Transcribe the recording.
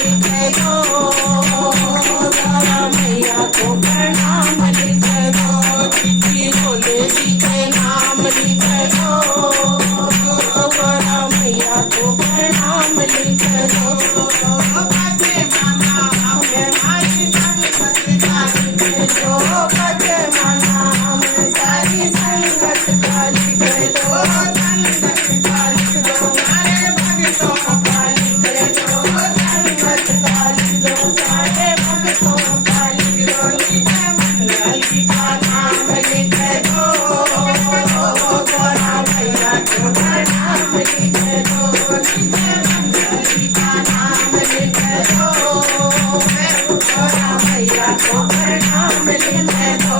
लिख दो, गौरा मैया को प्रणाम लिख दो, चिट्ठी भोले जी के नाम लिख दो, गौरा मैया को प्रणाम लिख दो। बजे माना हमारी संगत का लिख दो, बजे माना हमारी संगत का लिख दो, संगत का लिख दो, सारे भक्तों का लिख दो, संगत का लिख दो, सारे भक्तों का लिख दो, नित्य मंगल जी का नाम लिख दो, गौरा मैया को प्रणाम लिख दो, नित्य मंगल जी का नाम लिख दो, गौरा मैया को प्रणाम लिख दो।